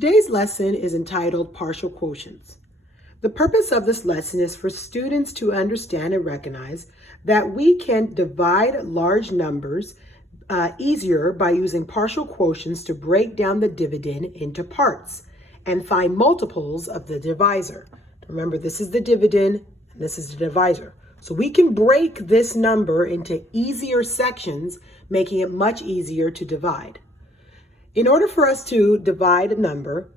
Today's lesson is entitled Partial Quotients. The purpose of this lesson is for students to understand and recognize that we can divide large numbers easier by using partial quotients to break down the dividend into parts and find multiples of the divisor. Remember, this is the dividend and this is the divisor. So we can break this number into easier sections, making it much easier to divide. In order for us to divide a number,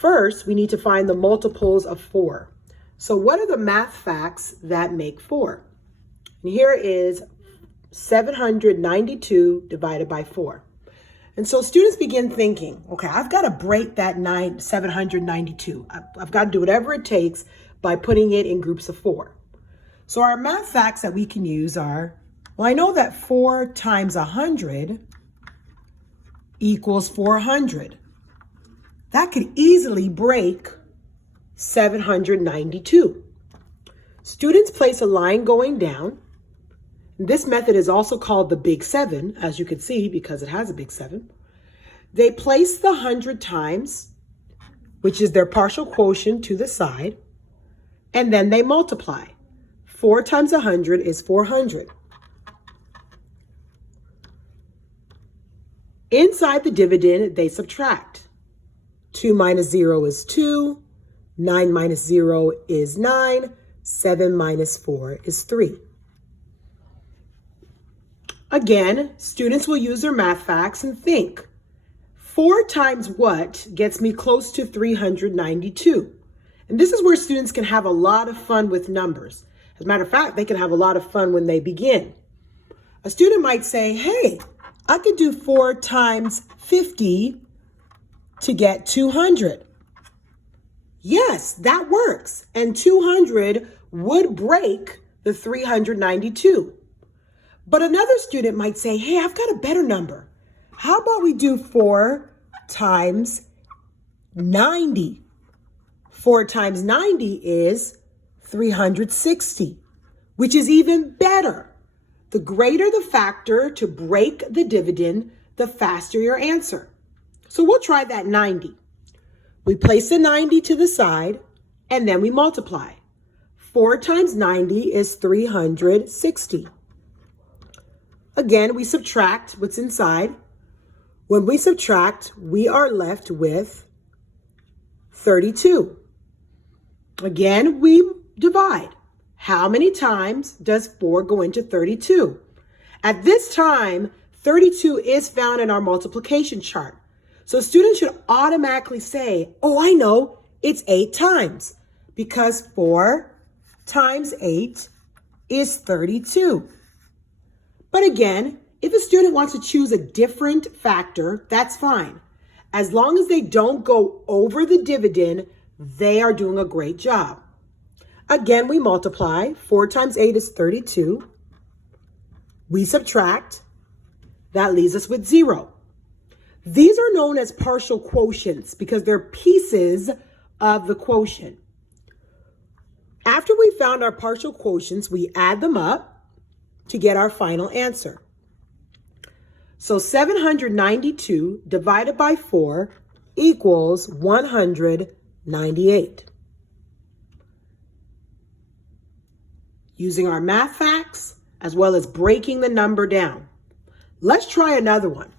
first we need to find the multiples of 4. So what are the math facts that make 4? And here is 792 divided by 4. And so students begin thinking, okay, I've got to break that 792. I've got to do whatever it takes by putting it in groups of 4. So our math facts that we can use are, well, I know that 4 times 100 equals 400. That could easily break 792. Students place a line going down. This method is also called the big 7, as you can see, because it has a big 7. They place the 100 times, which is their partial quotient, to the side, and then they multiply. 4 times 100 is 400. Inside the dividend, they subtract. 2 minus 0 is 2. 9 minus 0 is 9. 7 minus 4 is 3. Again, students will use their math facts and think, 4 times what gets me close to 392? And this is where students can have a lot of fun with numbers. As a matter of fact, they can have a lot of fun when they begin. A student might say, hey, I could do 4 times 50 to get 200. Yes, that works. And 200 would break the 392. But another student might say, hey, I've got a better number. How about we do 4 times 90? 4 times 90 is 360, which is even better. The greater the factor to break the dividend, the faster your answer. So we'll try that 90. We place the 90 to the side, and then we multiply. 4 times 90 is 360. Again, we subtract what's inside. When we subtract, we are left with 32. Again, we divide. How many times does 4 go into 32? At this time, 32 is found in our multiplication chart. So students should automatically say, oh, I know, it's 8 times, because 4 times 8 is 32. But again, if a student wants to choose a different factor, that's fine. As long as they don't go over the dividend, they are doing a great job. Again, we multiply. 4 times 8 is 32. We subtract. That leaves us with 0. These are known as partial quotients because they're pieces of the quotient. After we found our partial quotients, we add them up to get our final answer. So 792 divided by 4 equals 198. Using our math facts, as well as breaking the number down. Let's try another one.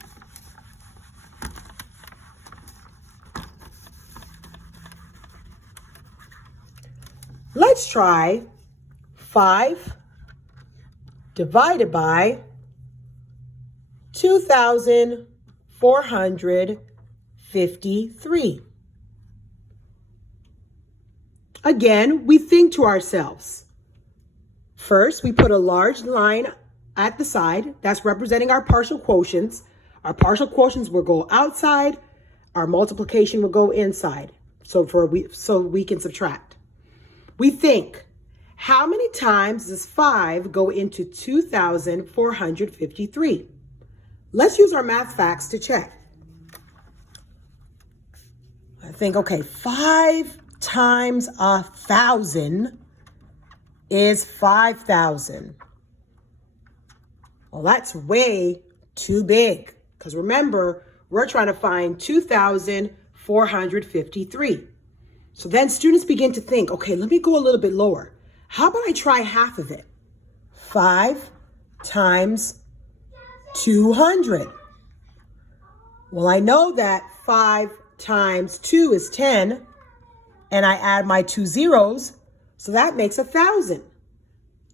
Let's try 5 divided by 2,453. Again, we think to ourselves. First, we put a large line at the side. That's representing our partial quotients. Our partial quotients will go outside. Our multiplication will go inside. So we can subtract. We think, how many times does 5 go into 2,453? Let's use our math facts to check. I think, okay, 5 times 1,000 is 5,000. Well, that's way too big because remember, we're trying to find 2,453 453. So then students begin to think, okay, let me go a little bit lower. How about I try half of it? 5 times 200. Well, I know that 5 times 2 is 10, and I add my 2 zeros, so that makes 1,000.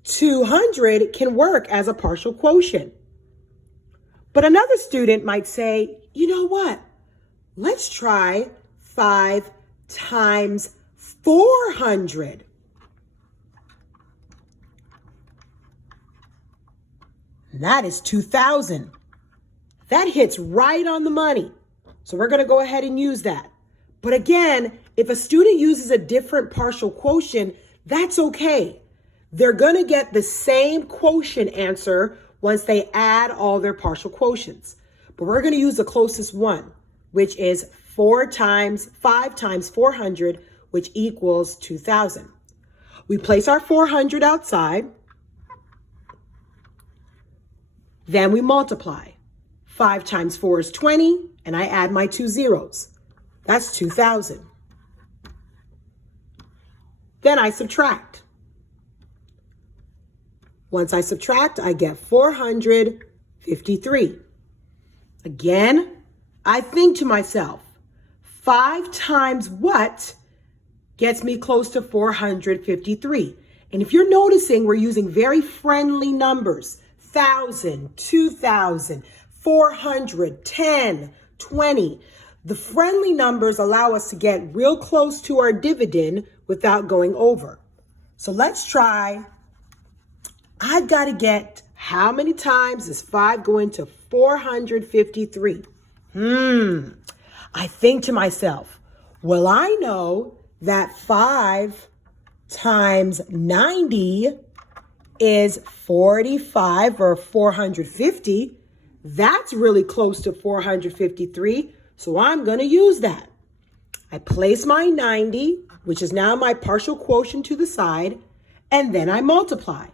200 can work as a partial quotient. But another student might say, you know what? Let's try 5 times 400. And that is 2,000. That hits right on the money. So we're going to go ahead and use that. But again, if a student uses a different partial quotient, that's okay. They're going to get the same quotient answer once they add all their partial quotients. But we're going to use the closest one, which is 5 times 400, which equals 2,000. We place our 400 outside. Then we multiply. 5 times 4 is 20, and I add my 2 zeros. That's 2,000. Then I subtract. Once I subtract, I get 453. Again, I think to myself, 5 times what gets me close to 453? And if you're noticing, we're using very friendly numbers. 1,000, 2,000, 400, 10, 20. The friendly numbers allow us to get real close to our dividend without going over. So let's try. I've got to get, how many times is 5 going to 453? I think to myself, well, I know that 5 times 90 is 45 or 450. That's really close to 453. So I'm going to use that. I place my 90, which is now my partial quotient, to the side, and then I multiply.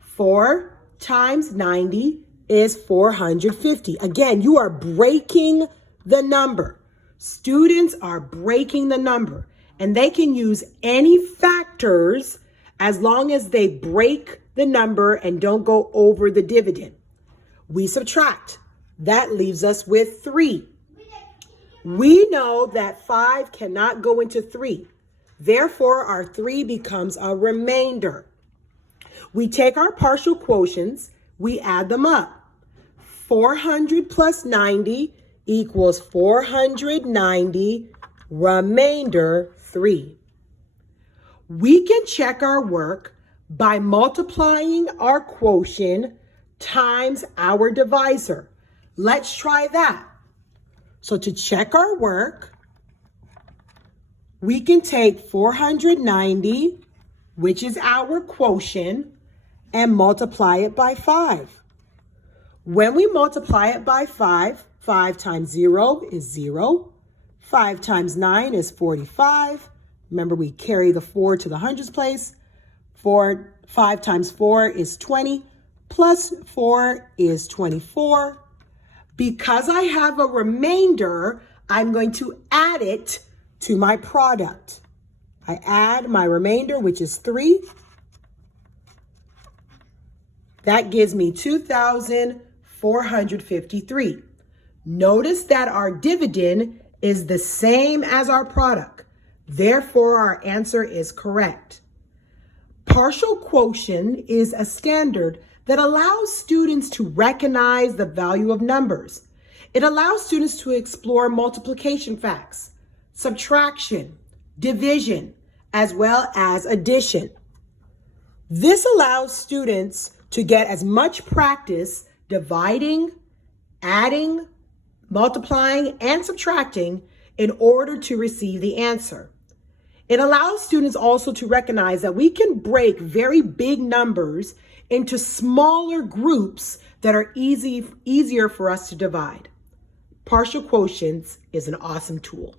4 times 90 is 450. Again, you are breaking the number. Students are breaking the number, and they can use any factors as long as they break the number and don't go over the dividend. We subtract. That leaves us with 3. We know that 5 cannot go into 3. Therefore, our 3 becomes a remainder. We take our partial quotients, we add them up. 400 plus 90 equals 490, remainder 3. We can check our work by multiplying our quotient times our divisor. Let's try that. So to check our work, we can take 490, which is our quotient, and multiply it by 5. When we multiply it by 5, 5 times 0 is 0. 5 times 9 is 45. Remember, we carry the 4 to the hundreds place. 5 times 4 is 20, plus 4 is 24. Because I have a remainder, I'm going to add it to my product. I add my remainder, which is 3. That gives me 2,453. Notice that our dividend is the same as our product. Therefore, our answer is correct. Partial quotient is a standard that allows students to recognize the value of numbers. It allows students to explore multiplication facts, subtraction, division, as well as addition. This allows students to get as much practice dividing, adding, multiplying, and subtracting in order to receive the answer. It allows students also to recognize that we can break very big numbers into smaller groups that are easier for us to divide. Partial quotients is an awesome tool.